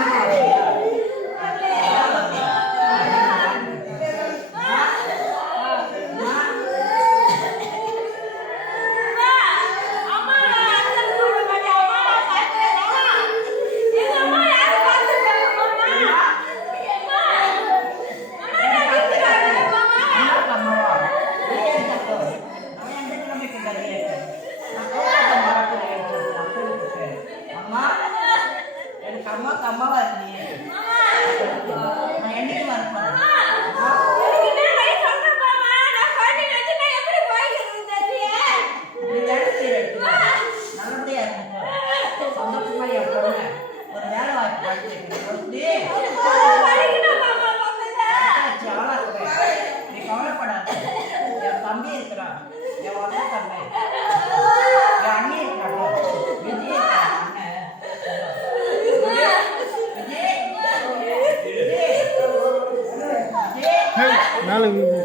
Yeah. Hallelujah.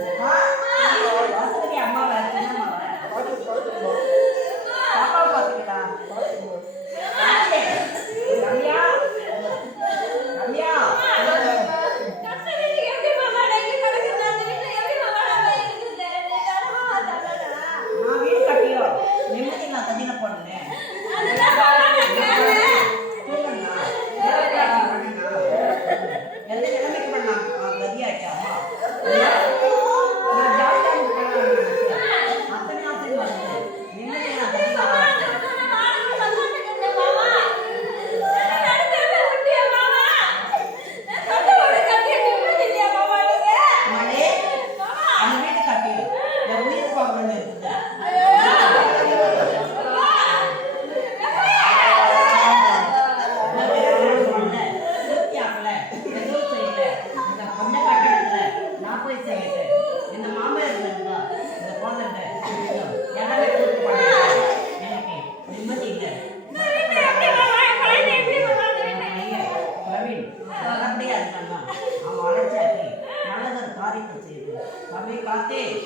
தம்பி கார்த்திக்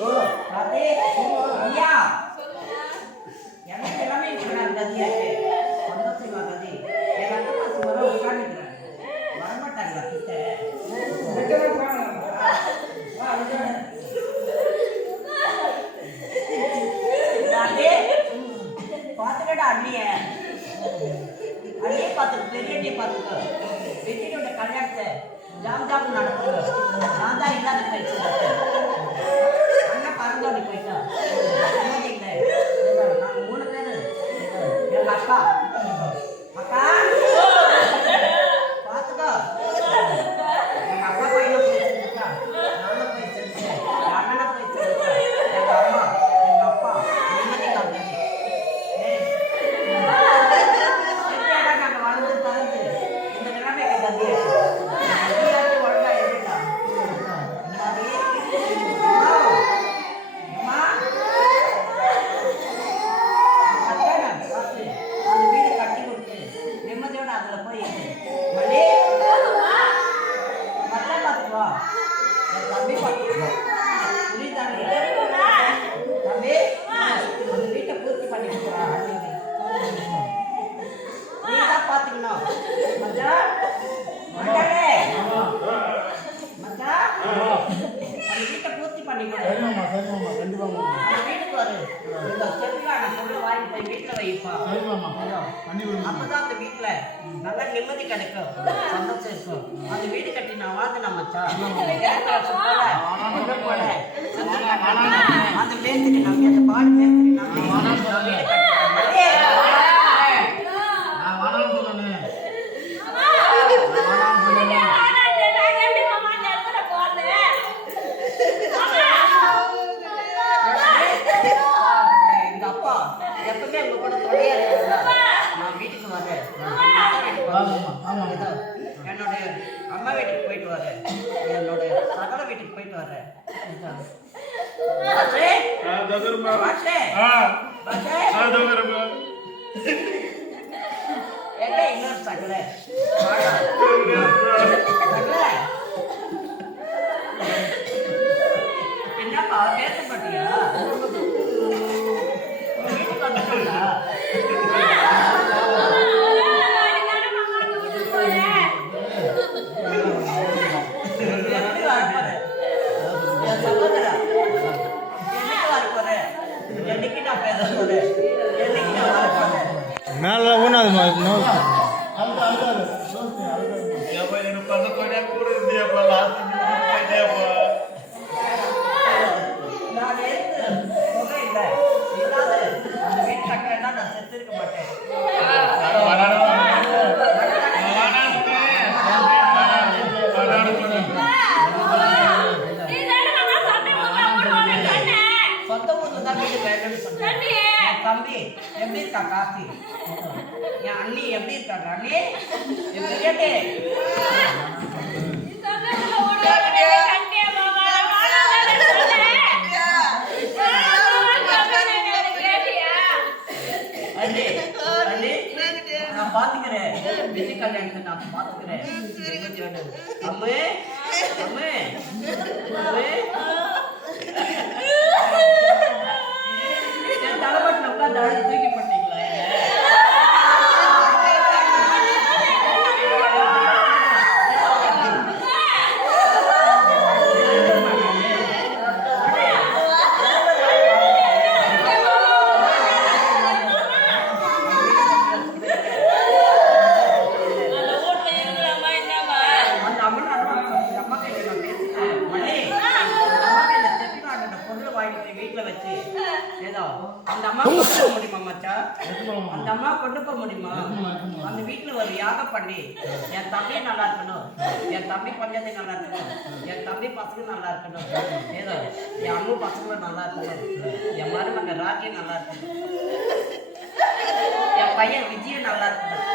கார்த்திக் ஐயா எனக்கு எல்லாமே இப்போ நான் கதியாச்சு சந்தோஷமா கதி என் அக்கா சும்மா உட்காந்துக்கிறேன் வரமாட்டாங்களா கிட்ட பார்த்துக்கடா அண்ணிய அண்ணியே பார்த்துக்க பெரிய அண்ணியை பார்த்துக்க வெற்றியோட கல்யாணத்தை நான் தான் நடக்கிறேன் நான் தான் இல்லாத போயிட்டேன் அண்ணா பரந்தோடி போயிட்டேன். நான் மூணு பேர். எங்கள் அக்கா. அப்பதான் அந்த வீட்டுல நல்லா நிம்மதி கிடைக்கும். சந்தோஷம் இருக்கும். அந்த வீடு கட்டினா நான் வாழ்ந்து நான் அந்த மேஸ்திரி நம்ம அந்த பாடு மேஸ்திரி ಸಗಳೆ கார்த்தி என் அண்ணி எப்படி இருக்காங்க அண்ணி? விளையாட்டு நான் பாத்துக்கிறேன். கல்யாணத்தை நான் பாத்துக்கிறேன். அம்மே அம்மே அம்மே. அந்த அம்மா கொண்டு போக முடியுமா? அந்த வீட்டுல ஒரு யாகம் பண்ணி என் தம்பி நல்லா இருக்கணும். என் தம்பி பஞ்சாயத்து நல்லா இருக்கணும். என் தம்பி பசங்க நல்லா இருக்கணும். ஏதோ என் அம்மா பசங்களும் நல்லா இருக்கணும். என் மருமக ராக்கி நல்லா இருக்கணும். என் பையன் விஜயம் நல்லா இருக்கணும்.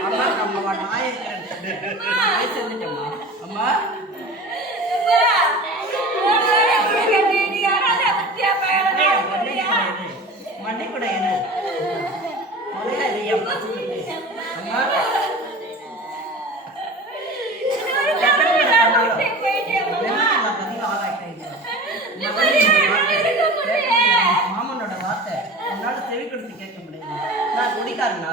அம்மா அம்மா நான் இருக்கிறேன்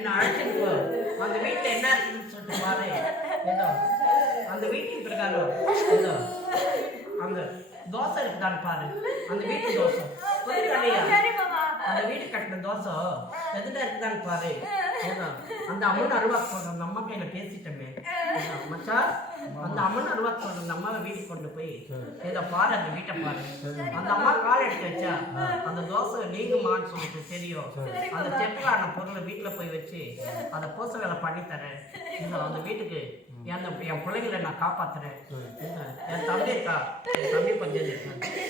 என்ன அழைச்சிட்டு போ. அந்த வீட்டில் என்ன இருக்குன்னு சொல்லிட்டு பாரு. ஏதோ? அந்த வீட்டுக்கு இருக்காரோ அந்த தோசை இருக்குதான் பாரு. அந்த வீட்டு தோசை. புரியுது அந்த வீடு கட்டின தோசை எதுல இருக்குதான் பாரு. அந்த அம்மன் அருவா சொல்ற அந்த அம்மா கையில பேசிட்டமே. மச்சா அந்த அம்மன் அருவா சொல்ற அந்த அம்மாவை வீட்டுக்கு கொண்டு போய் ஏதோ பாரு அந்த வீட்டை பாரு. அந்த அம்மா கால் எடுத்து வச்சா அந்த தோசை நீங்குமான்னு சொல்லிட்டு தெரியும். அந்த செட்டிலான பொருளை வீட்டுல போய் வச்சு அந்த பூச வேலை பண்ணி தரேன். அந்த வீட்டுக்கு என் என் பிள்ளைங்களை நான் காப்பாத்துறேன். என் தம்பி இருக்கா? என் தம்பி கொஞ்சம்